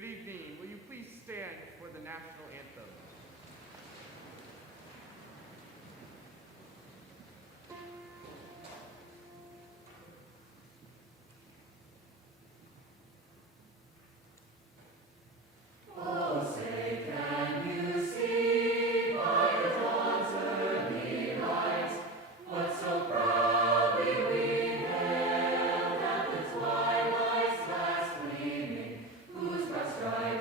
Good evening. Will you please stand for the national anthem? Whose broad stripes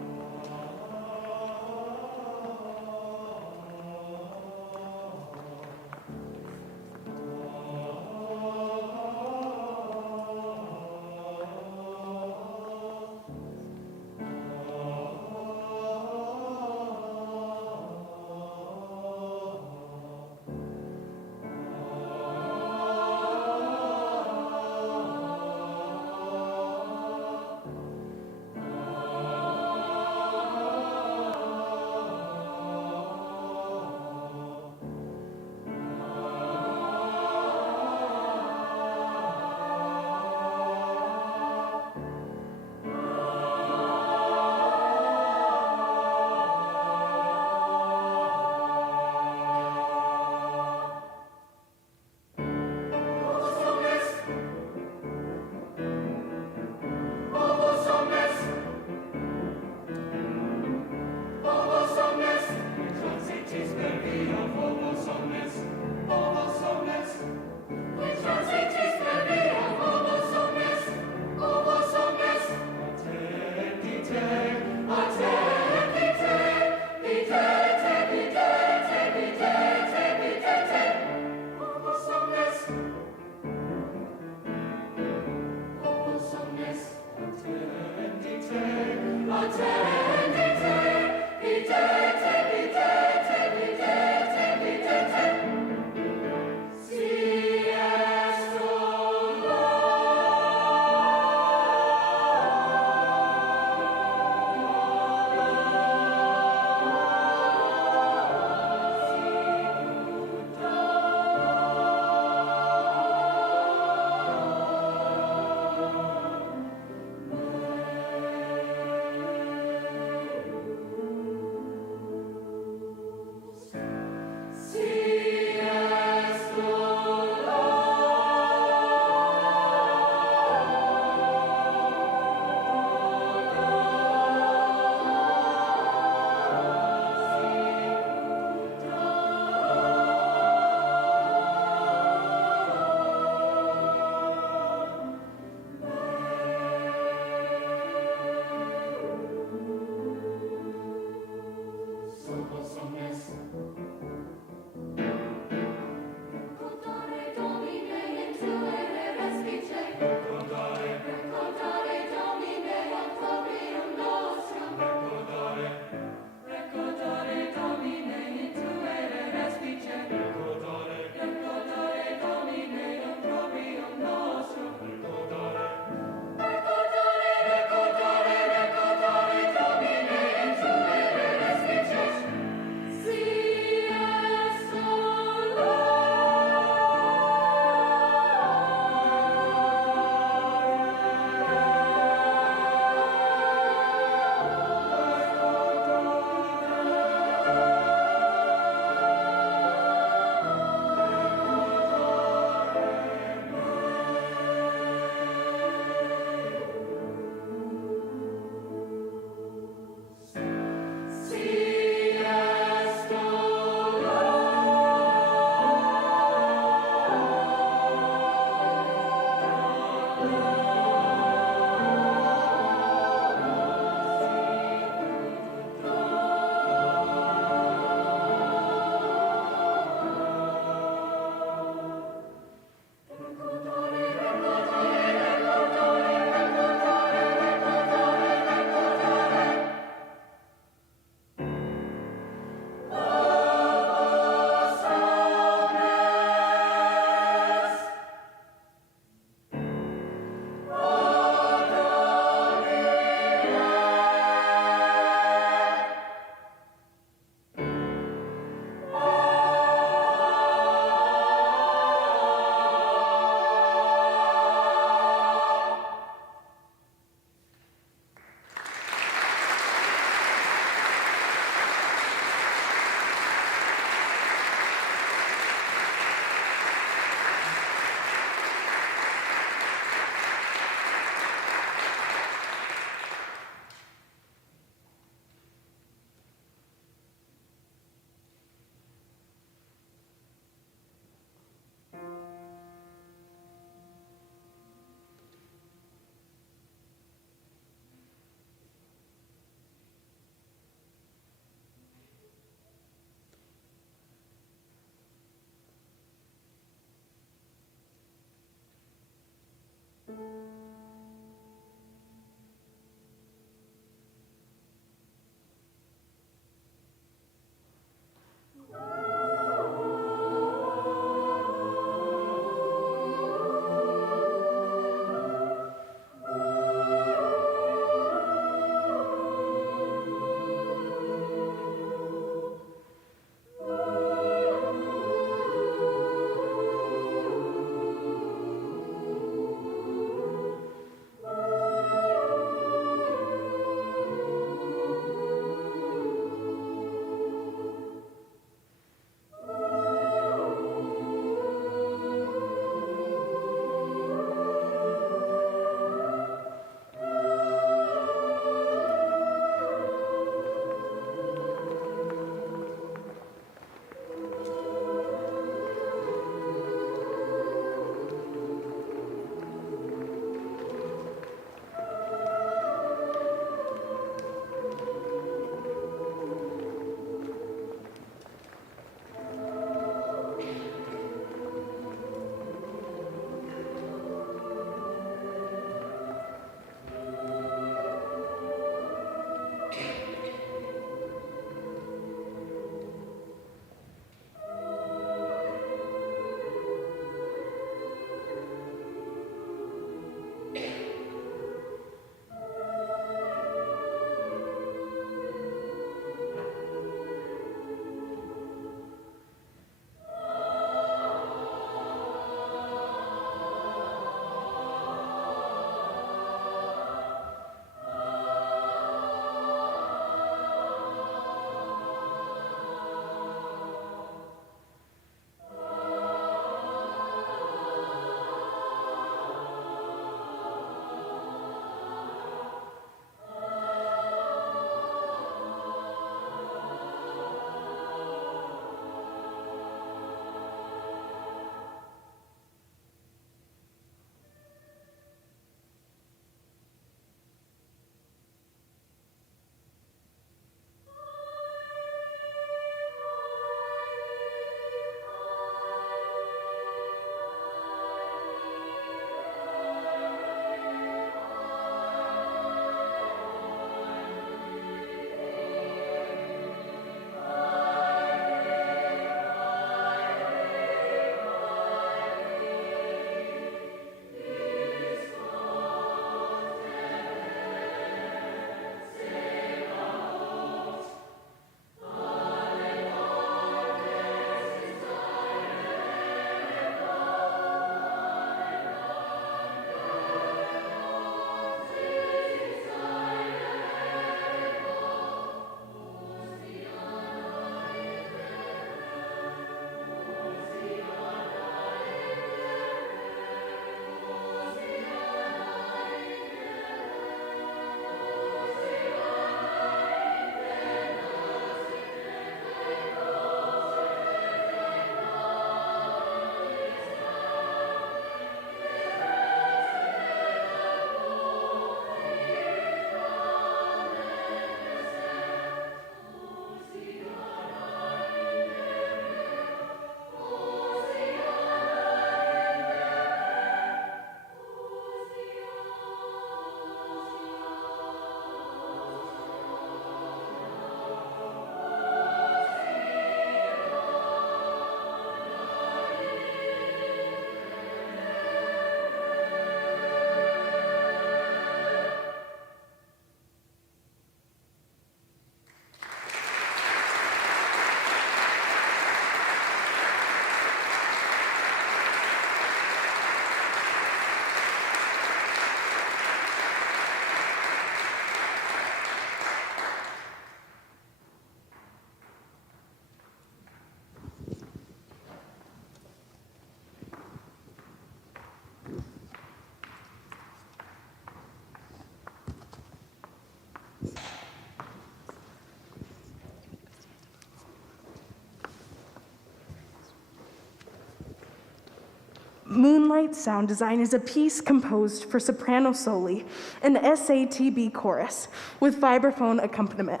Moonlight Sound Design is a piece composed for soprano soli and SATB chorus with vibraphone accompaniment.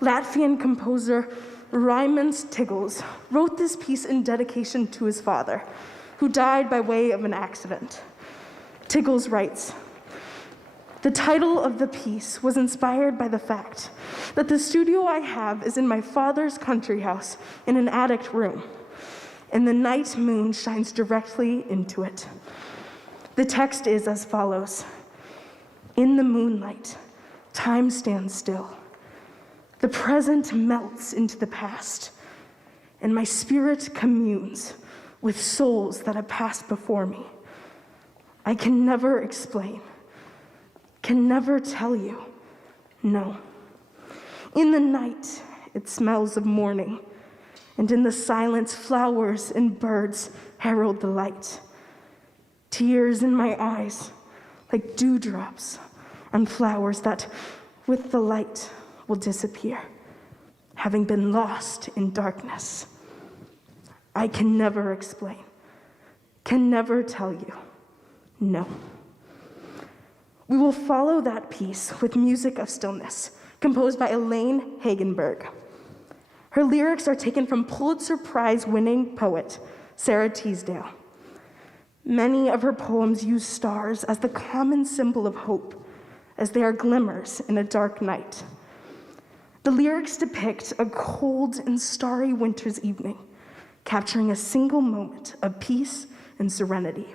Latvian composer Raimons Tigls wrote this piece in dedication to his father, who died by way of an accident. Tigls writes, "The title of the piece was inspired by the fact that the studio I have is in my father's country house in an attic room, and the night moon shines directly into it." The text is as follows: "In the moonlight, time stands still. The present melts into the past, and my spirit communes with souls that have passed before me. I can never explain, can never tell you, no. In the night, it smells of morning, and in the silence, flowers and birds herald the light. Tears in my eyes, like dewdrops on flowers that, with the light, will disappear, having been lost in darkness. I can never explain, can never tell you, no." We will follow that piece with Music of Stillness, composed by Elaine Hagenberg. Her lyrics are taken from Pulitzer Prize-winning poet Sarah Teasdale. Many of her poems use stars as the common symbol of hope, as they are glimmers in a dark night. The lyrics depict a cold and starry winter's evening, capturing a single moment of peace and serenity.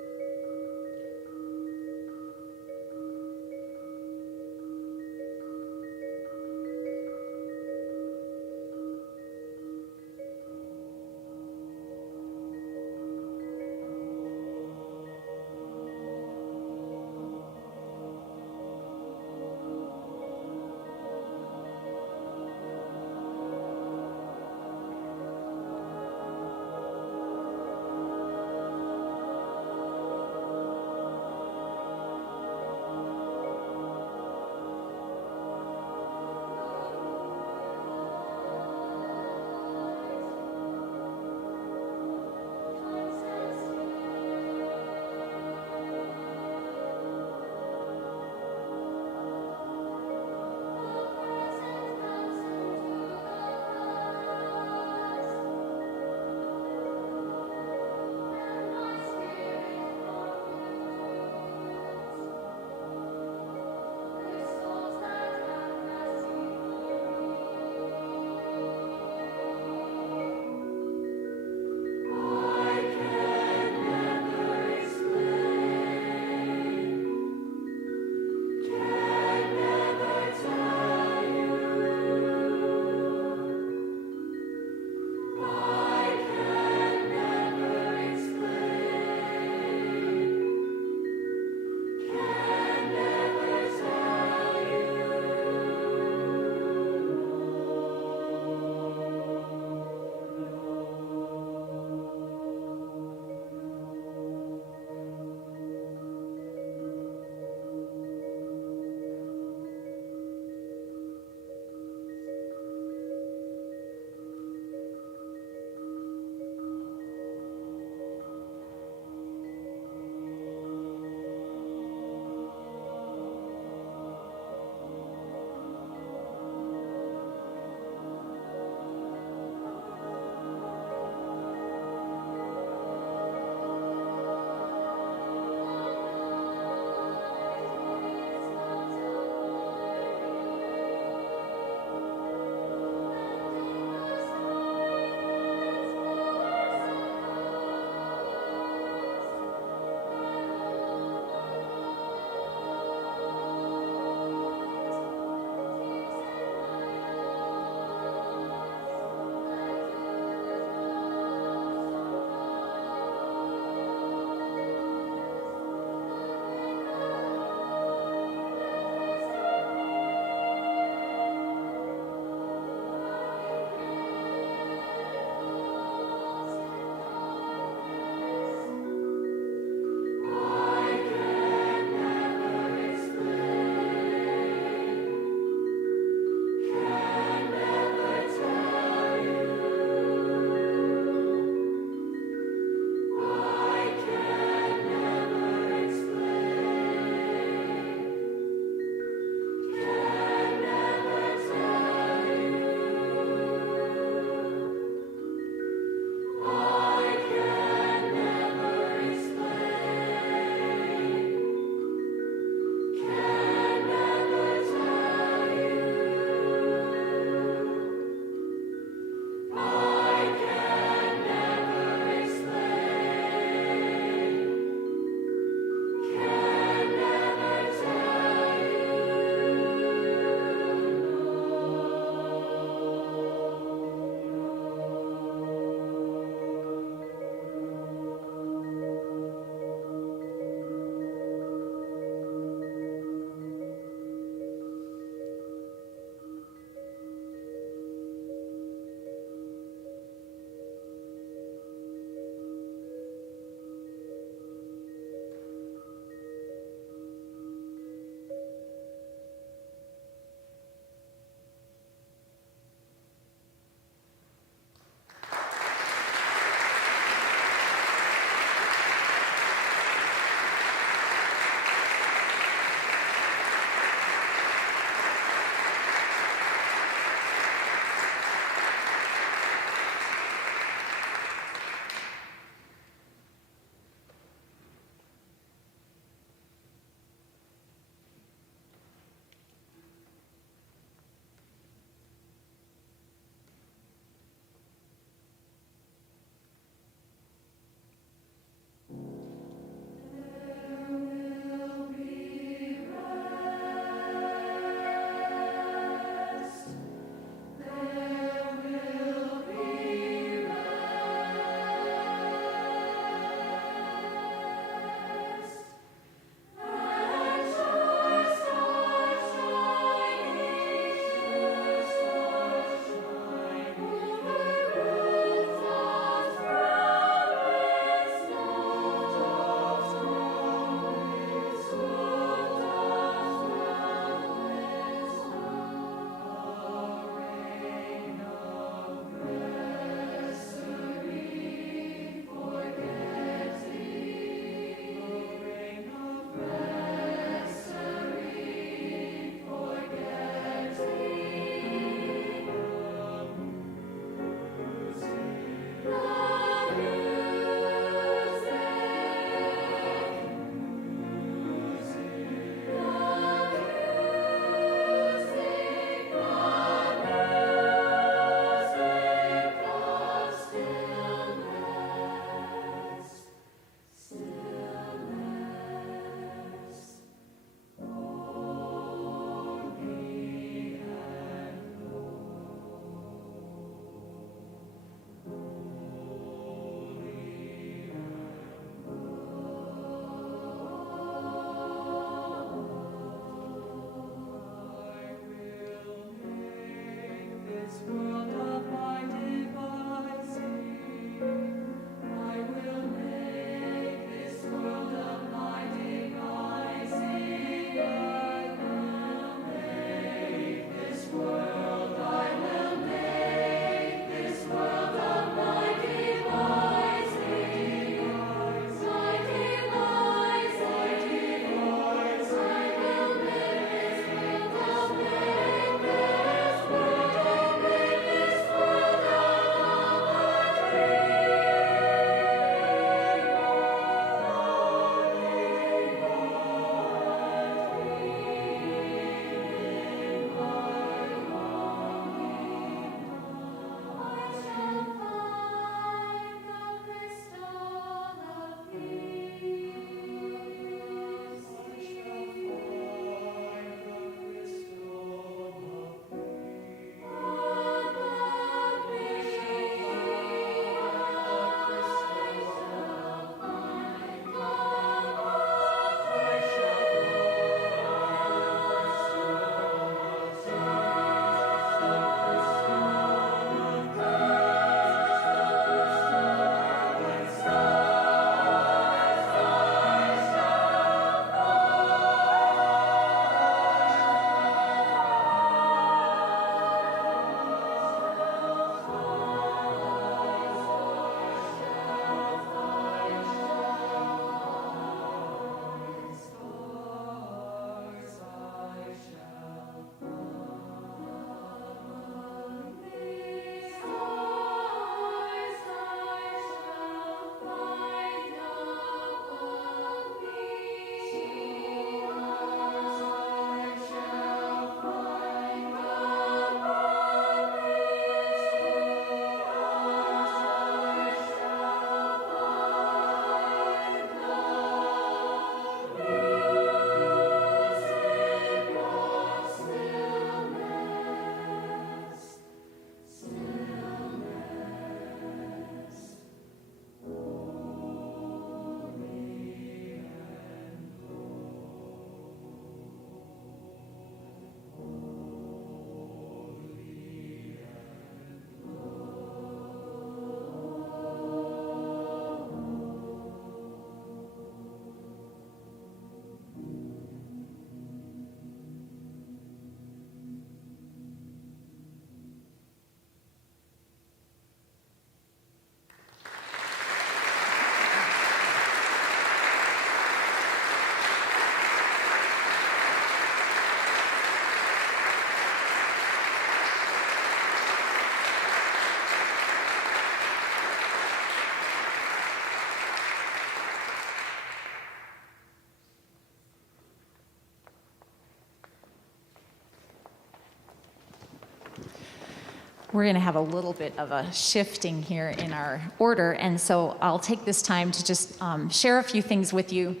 we're going to have a little bit of a shifting here in our order, and so I'll take this time to just share a few things with you.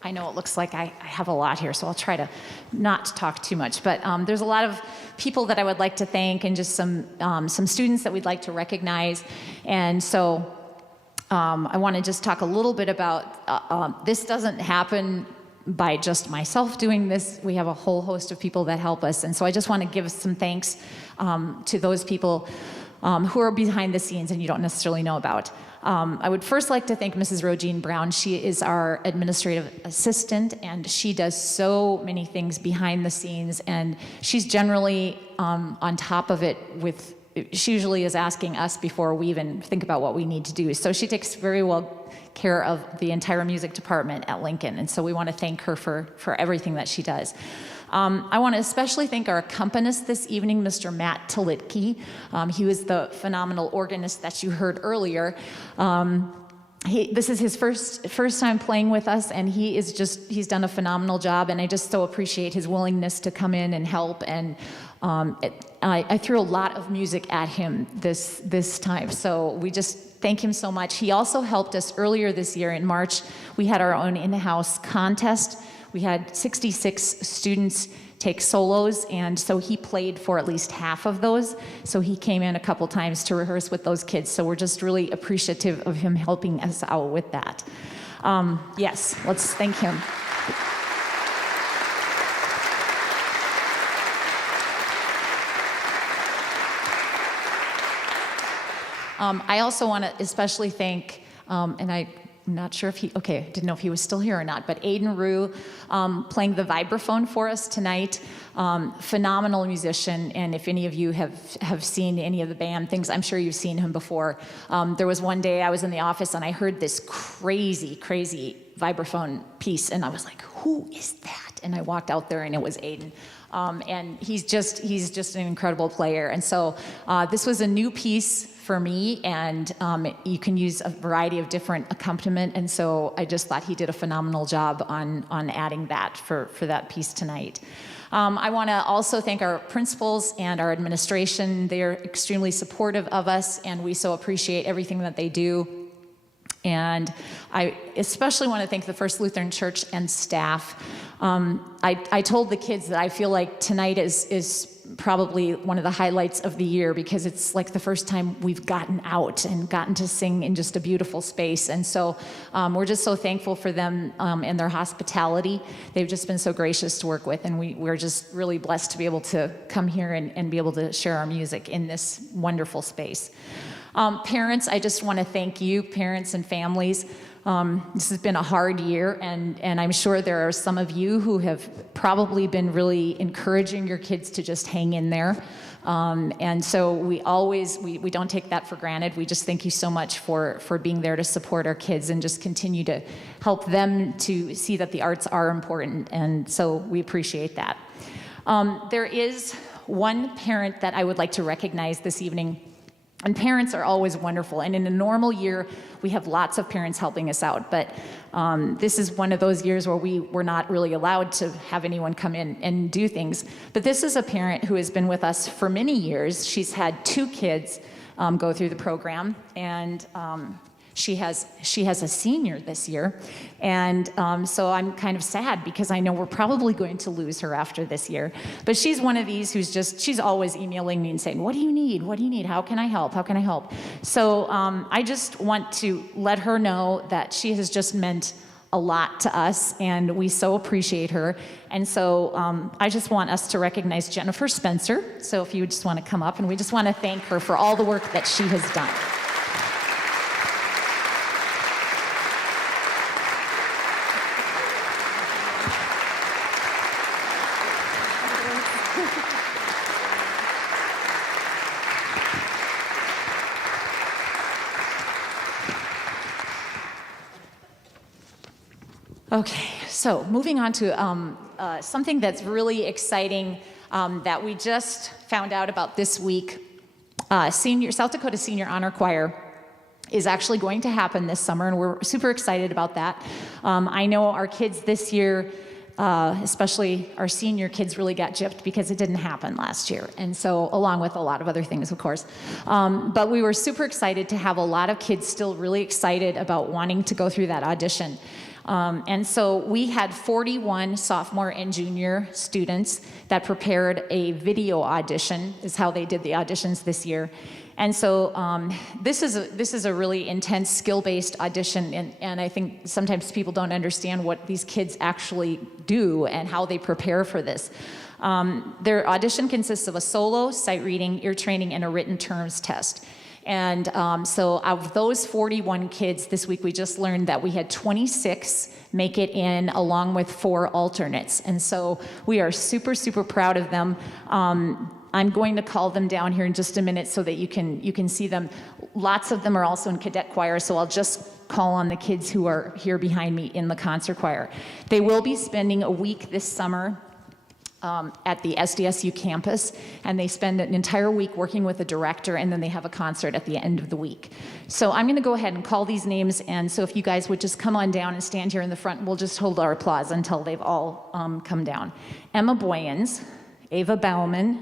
I know it looks like I have a lot here, so I'll try to not talk too much, but there's a lot of people that I would like to thank and just some students that we'd like to recognize, and so I want to just talk a little bit about this doesn't happen by just myself doing this. We have a whole host of people that help us, and so I just want to give some thanks to those people who are behind the scenes and you don't necessarily know about. I would first like to thank Mrs. Rogine Brown. She is our administrative assistant, and she does so many things behind the scenes, and she's generally on top of it with, she usually is asking us before we even think about what we need to do. So she takes very well care of the entire music department at Lincoln, and so we want to thank her for everything that she does. I want to especially thank our accompanist this evening, Mr. Matt Talitke. He was the phenomenal organist that you heard earlier. This is his first time playing with us, and he's done a phenomenal job, and I just so appreciate his willingness to come in and help, and I threw a lot of music at him this time, so we just thank him so much. He also helped us earlier this year in March. We had our own in-house contest. We had 66 students take solos, and so he played for at least half of those. So he came in a couple times to rehearse with those kids. So we're just really appreciative of him helping us out with that. Yes, let's thank him. I also want to especially thank, and I'm not sure if didn't know if he was still here or not, but Aiden Rue playing the vibraphone for us tonight. Phenomenal musician, and if any of you have seen any of the band things, I'm sure you've seen him before. There was one day I was in the office and I heard this crazy vibraphone piece, and I was like, who is that? And I walked out there and it was Aiden. And he's just an incredible player. And so this was a new piece for me, and you can use a variety of different accompaniment, and so I just thought he did a phenomenal job on adding that for that piece tonight. I want to also thank our principals and our administration. They are extremely supportive of us, and we so appreciate everything that they do. And I especially want to thank the First Lutheran Church and staff. I told the kids that I feel like tonight is probably one of the highlights of the year, because it's like the first time we've gotten out and gotten to sing in just a beautiful space. And so we're just so thankful for them and their hospitality. They've just been so gracious to work with, and we're just really blessed to be able to come here and be able to share our music in this wonderful space. Parents, I just want to thank you, parents and families. This has been a hard year, and I'm sure there are some of you who have probably been really encouraging your kids to just hang in there. And so we don't take that for granted. We just thank you so much for being there to support our kids and just continue to help them to see that the arts are important, and so we appreciate that. There is one parent that I would like to recognize this evening. And parents are always wonderful. And in a normal year, we have lots of parents helping us out. But this is one of those years where we were not really allowed to have anyone come in and do things. But this is a parent who has been with us for many years. She's had 2 kids go through the program. And she has a senior this year. And so I'm kind of sad because I know we're probably going to lose her after this year. But she's one of these she's always emailing me and saying, what do you need? What do you need? How can I help? How can I help? So I just want to let her know that she has just meant a lot to us, and we so appreciate her. And so I just want us to recognize Jennifer Spencer. So if you just want to come up, and we just want to thank her for all the work that she has done. Okay, so moving on to something that's really exciting that we just found out about this week. South Dakota Senior Honor Choir is actually going to happen this summer, and we're super excited about that. I know our kids this year, especially our senior kids really got gypped because it didn't happen last year. And so, along with a lot of other things, of course. But we were super excited to have a lot of kids still really excited about wanting to go through that audition. And so we had 41 sophomore and junior students that prepared a video audition, is how they did the auditions this year. And so this is a really intense skill-based audition, and I think sometimes people don't understand what these kids actually do and how they prepare for this. Their audition consists of a solo, sight reading, ear training, and a written terms test. And so of those 41 kids this week, we just learned that we had 26 make it in along with 4 alternates. And so we are super, super proud of them. I'm going to call them down here in just a minute so that you can see them. Lots of them are also in cadet choir, so I'll just call on the kids who are here behind me in the concert choir. They will be spending a week this summer at the SDSU campus, and they spend an entire week working with the director, and then they have a concert at the end of the week. So I'm going to go ahead and call these names, and so if you guys would just come on down and stand here in the front, we'll just hold our applause until they've all come down. Emma Boyens, Ava Bauman,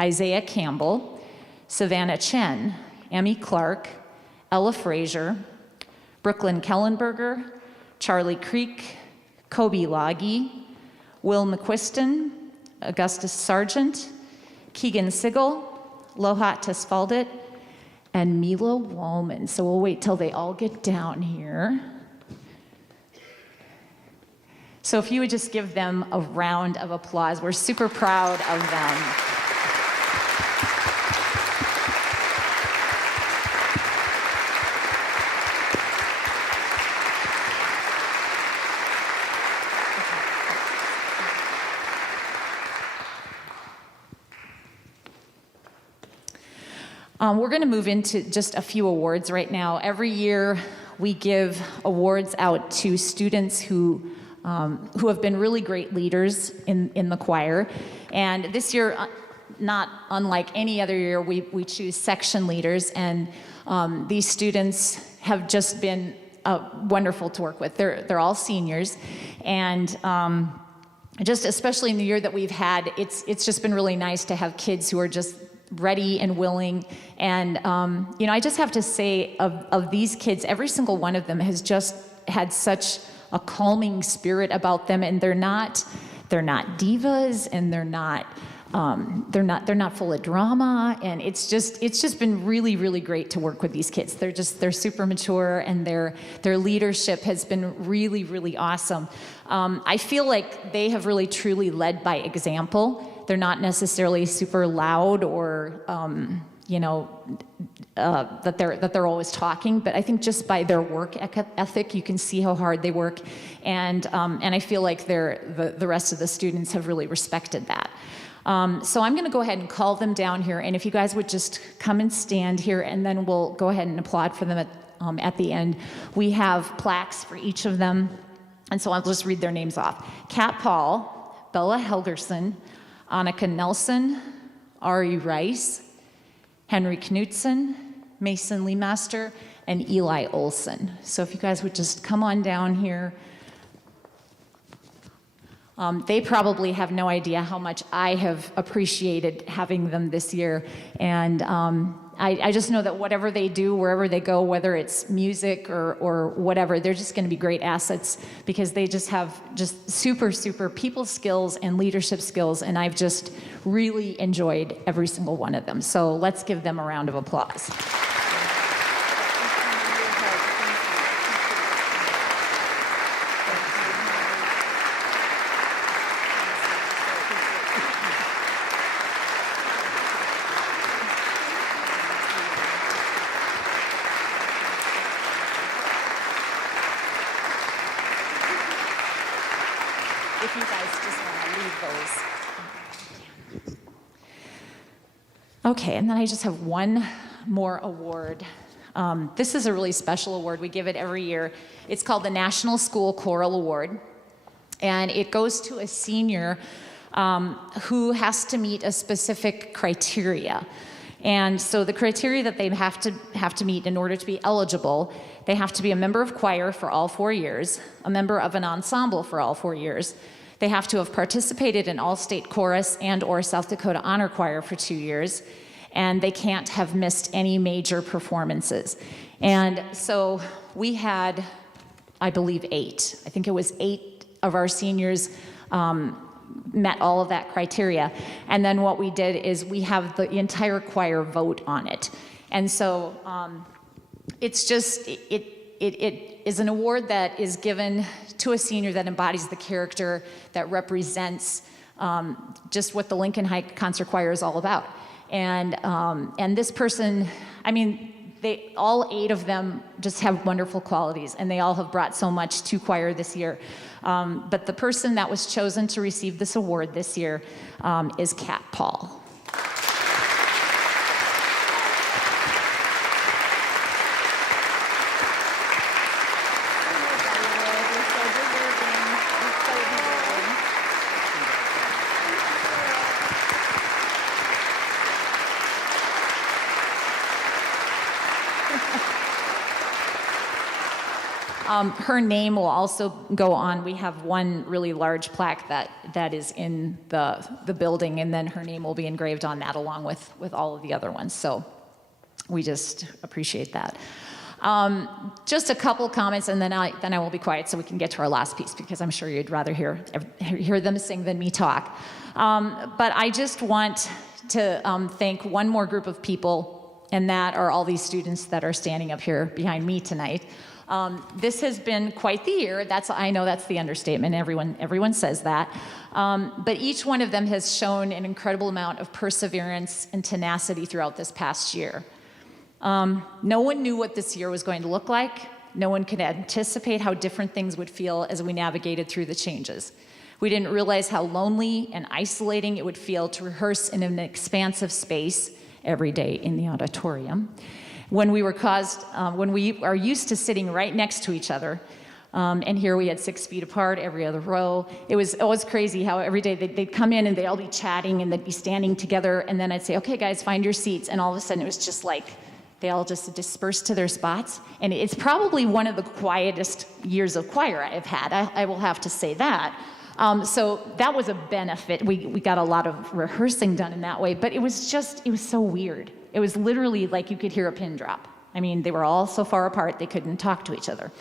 Isaiah Campbell, Savannah Chen, Emmy Clark, Ella Frazier, Brooklyn Kellenberger, Charlie Creek, Kobe Loggy, Will McQuiston, Augustus Sargent, Keegan Sigel, Lohat Tesfaldit, and Mila Wallman. So we'll wait till they all get down here. So if you would just give them a round of applause. We're super proud of them. We're going to move into just a few awards right now. Every year, we give awards out to students who have been really great leaders in the choir. And this year, not unlike any other year, we choose section leaders. And these students have just been wonderful to work with. They're all seniors. And just especially in the year that we've had, it's just been really nice to have kids who are just ready and willing. And I just have to say of these kids, every single one of them has just had such a calming spirit about them, and they're not divas, and they're not full of drama, and it's just been really, really great to work with these kids. They're super mature, and their leadership has been really, really awesome. I feel like they have really truly led by example. They're not necessarily super loud or that they're always talking, but I think just by their work ethic, you can see how hard they work, and I feel like the rest of the students have really respected that. So I'm going to go ahead and call them down here, and if you guys would just come and stand here, and then we'll go ahead and applaud for them at the end. We have plaques for each of them, and so I'll just read their names off. Kat Paul, Bella Helgerson, Annika Nelson, Ari Rice, Henry Knutson, Mason Leemaster, and Eli Olson. So if you guys would just come on down here. They probably have no idea how much I have appreciated having them this year. And I just know that whatever they do, wherever they go, whether it's music or whatever, they're just going to be great assets because they just have just super, super people skills and leadership skills. And I've just really enjoyed every single one of them. So let's give them a round of applause. If you guys just want to leave those. Okay, and then I just have one more award. This is a really special award. We give it every year. It's called the National School Choral Award. And it goes to a senior who has to meet a specific criteria. And so the criteria that they have to meet in order to be eligible, they have to be a member of choir for all 4 years, a member of an ensemble for all 4 years. They have to have participated in all-state chorus and or South Dakota Honor Choir for 2 years, and they can't have missed any major performances. And so we had, I believe, 8. I think it was 8 of our seniors met all of that criteria. And then what we did is we have the entire choir vote on it. And so it's just, it is an award that is given to a senior that embodies the character that represents just what the Lincoln High Concert Choir is all about. And this person, I mean, all 8 of them just have wonderful qualities, and they all have brought so much to choir this year. But the person that was chosen to receive this award this year is Kat Paul. Her name will also go on. We have one really large plaque that is in the building, and then her name will be engraved on that along with all of the other ones. So we just appreciate that. Just a couple comments, and then I will be quiet so we can get to our last piece, because I'm sure you'd rather hear them sing than me talk. But I just want to thank one more group of people, and that are all these students that are standing up here behind me tonight. This has been quite the year. I know that's the understatement. Everyone says that. But each one of them has shown an incredible amount of perseverance and tenacity throughout this past year. No one knew what this year was going to look like. No one could anticipate how different things would feel as we navigated through the changes. We didn't realize how lonely and isolating it would feel to rehearse in an expansive space every day in the auditorium. When we are used to sitting right next to each other, and here we had 6 feet apart, every other row. It was crazy how every day they'd come in and they'd all be chatting and they'd be standing together, and then I'd say, okay guys, find your seats, and all of a sudden it was just like, they all just dispersed to their spots. And it's probably one of the quietest years of choir I've had, I will have to say that. So that was a benefit. We got a lot of rehearsing done in that way, but it was so weird. It was literally like you could hear a pin drop. I mean, they were all so far apart, they couldn't talk to each other.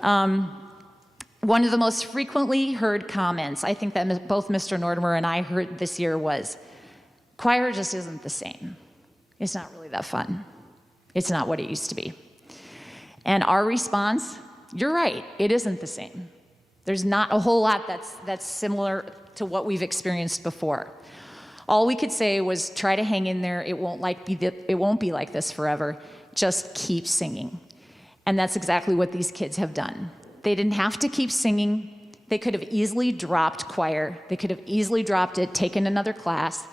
One of the most frequently heard comments, I think that both Mr. Nortimer and I heard this year was, choir just isn't the same. It's not really that fun. It's not what it used to be. And our response, you're right, it isn't the same. There's not a whole lot that's similar to what we've experienced before. All we could say was try to hang in there. It won't be like this forever. Just keep singing. And that's exactly what these kids have done. They didn't have to keep singing. They could have easily dropped choir. They could have easily dropped it, taken another class.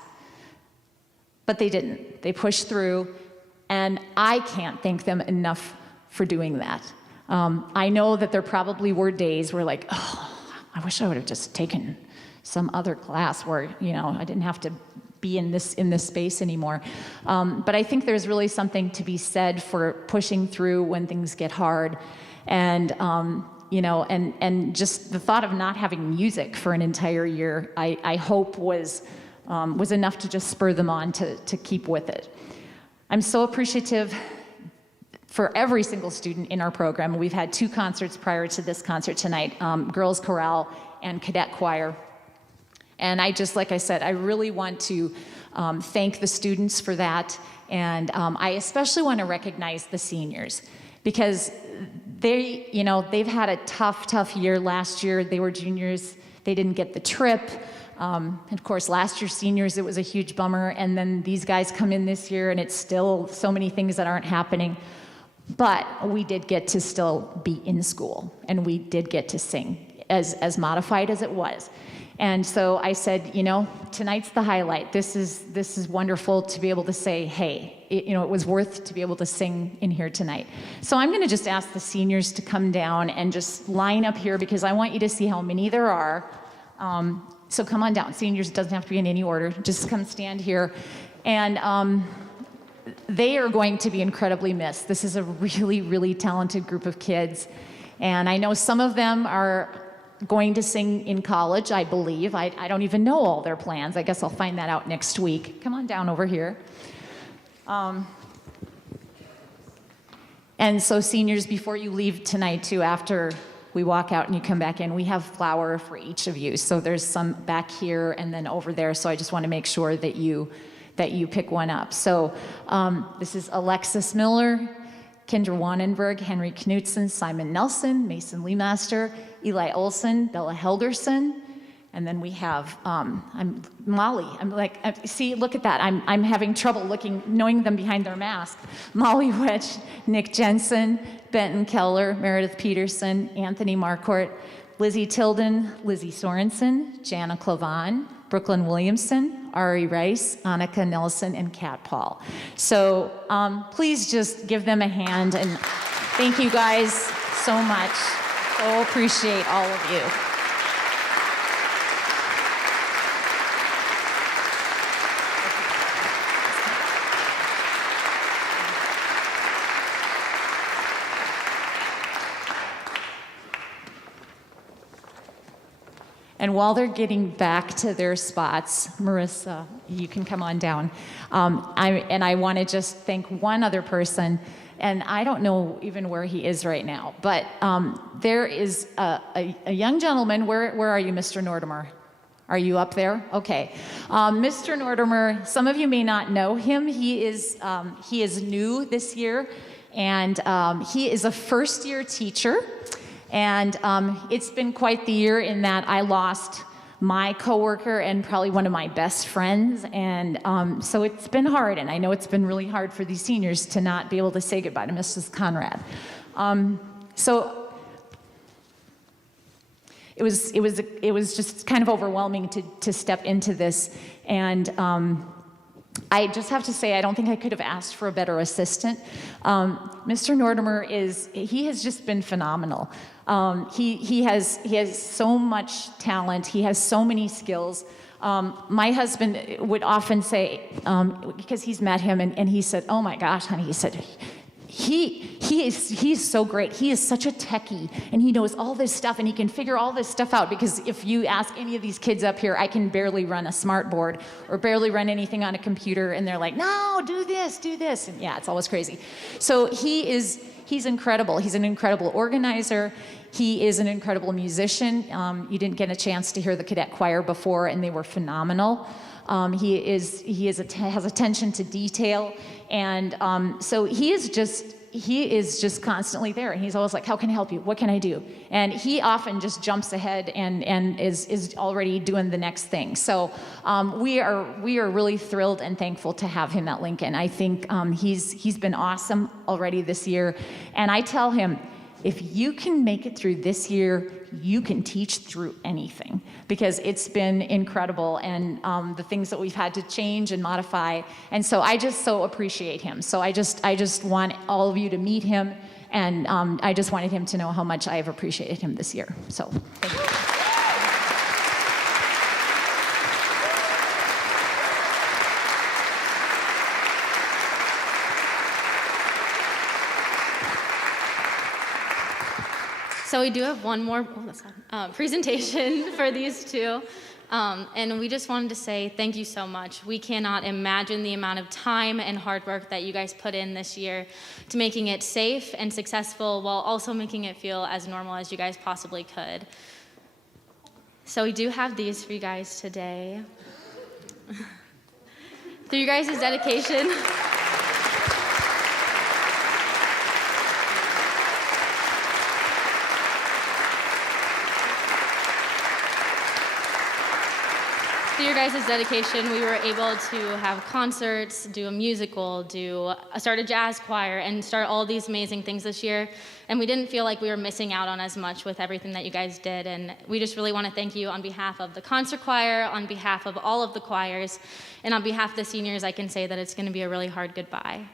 But they didn't. They pushed through. And I can't thank them enough for doing that. I know that there probably were days where like, oh, I wish I would have just taken some other class where, I didn't have to be in this space anymore. But I think there's really something to be said for pushing through when things get hard. And, and just the thought of not having music for an entire year, I hope was enough to just spur them on to keep with it. I'm so appreciative for every single student in our program. We've had 2 concerts prior to this concert tonight, Girls Chorale and Cadet Choir. And like I said, I really want to thank the students for that. And I especially want to recognize the seniors, because they've had a tough year. Last year, they were juniors. They didn't get the trip. And of course, last year's seniors, it was a huge bummer. And then these guys come in this year, and it's still so many things that aren't happening. But we did get to still be in school, and we did get to sing, as modified as it was. And so I said, tonight's the highlight. This is wonderful to be able to say, hey, it was worth to be able to sing in here tonight. So I'm going to just ask the seniors to come down and just line up here, because I want you to see how many there are. So come on down. Seniors, it doesn't have to be in any order. Just come stand here. And they are going to be incredibly missed. This is a really, really talented group of kids. And I know some of them are going to sing in college, I believe. I don't even know all their plans. I guess I'll find that out next week. Come on down over here. And so seniors, before you leave tonight too, after we walk out and you come back in, we have flour for each of you. So there's some back here and then over there. So I just want to make sure that you pick one up. So this is Alexis Miller, Kendra Wanenberg, Henry Knutson, Simon Nelson, Mason Leemaster, Eli Olson, Bella Helderson, and then we have I'm Molly. I'm like, see, look at that. I'm having trouble knowing them behind their mask. Molly Wedge, Nick Jensen, Benton Keller, Meredith Peterson, Anthony Marcourt, Lizzie Tilden, Lizzie Sorensen, Jana Clavan, Brooklyn Williamson, Ari Rice, Annika Nelson, and Kat Paul. So please just give them a hand, and thank you guys so much. So appreciate all of you. And while they're getting back to their spots, Marissa, you can come on down. I want to just thank one other person, and I don't know even where he is right now, but there is a young gentleman. Where are you, Mr. Nortimer? Are you up there? Okay. Mr. Nortimer, some of you may not know him. He is new this year, and he is a first-year teacher. And it's been quite the year in that I lost my coworker and probably one of my best friends. And so it's been hard. And I know it's been really hard for these seniors to not be able to say goodbye to Mrs. Conrad. So it was just kind of overwhelming to step into this. And I just have to say, I don't think I could have asked for a better assistant. Mr. Nortimer he has just been phenomenal. He has so much talent. He has so many skills. My husband would often say, because he's met him, and he said, "Oh my gosh, honey," he said, he's so great. He is such a techie, and he knows all this stuff, and he can figure all this stuff out, because if you ask any of these kids up here, I can barely run a smart board or barely run anything on a computer, and they're like, "No, do this." And yeah, it's always crazy. So he's incredible. He's an incredible organizer. He is an incredible musician. You didn't get a chance to hear the cadet choir before, and they were phenomenal. He has attention to detail, and so he is just constantly there, and he's always like, "How can I help you? What can I do?" And he often just jumps ahead and is already doing the next thing. So we are really thrilled and thankful to have him at Lincoln. I think he's been awesome already this year, and I tell him, if you can make it through this year, you can teach through anything, because it's been incredible, and the things that we've had to change and modify. And so I just so appreciate him. So I just want all of you to meet him, and I just wanted him to know how much I have appreciated him this year. So thank you. So we do have one more presentation for these two. And we just wanted to say thank you so much. We cannot imagine the amount of time and hard work that you guys put in this year to making it safe and successful, while also making it feel as normal as you guys possibly could. So we do have these for you guys today. Through you guys' dedication. Through your guys' dedication, we were able to have concerts, do a musical, start a jazz choir, and start all these amazing things this year. And we didn't feel like we were missing out on as much with everything that you guys did. And we just really want to thank you on behalf of the concert choir, on behalf of all of the choirs, and on behalf of the seniors. I can say that it's going to be a really hard goodbye.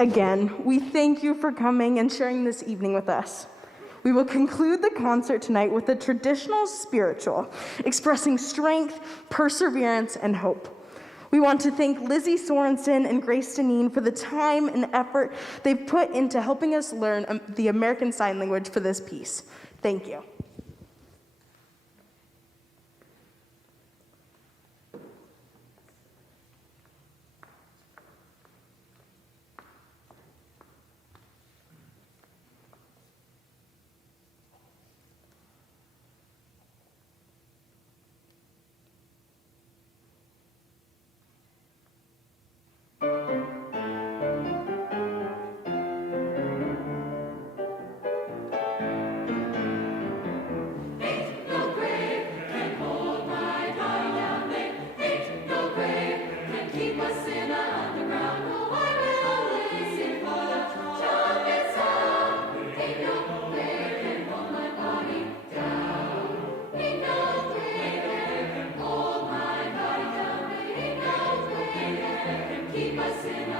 Again, we thank you for coming and sharing this evening with us. We will conclude the concert tonight with a traditional spiritual, expressing strength, perseverance, and hope. We want to thank Lizzie Sorensen and Grace Deneen for the time and effort they've put into helping us learn the American Sign Language for this piece. Thank you. Keep us in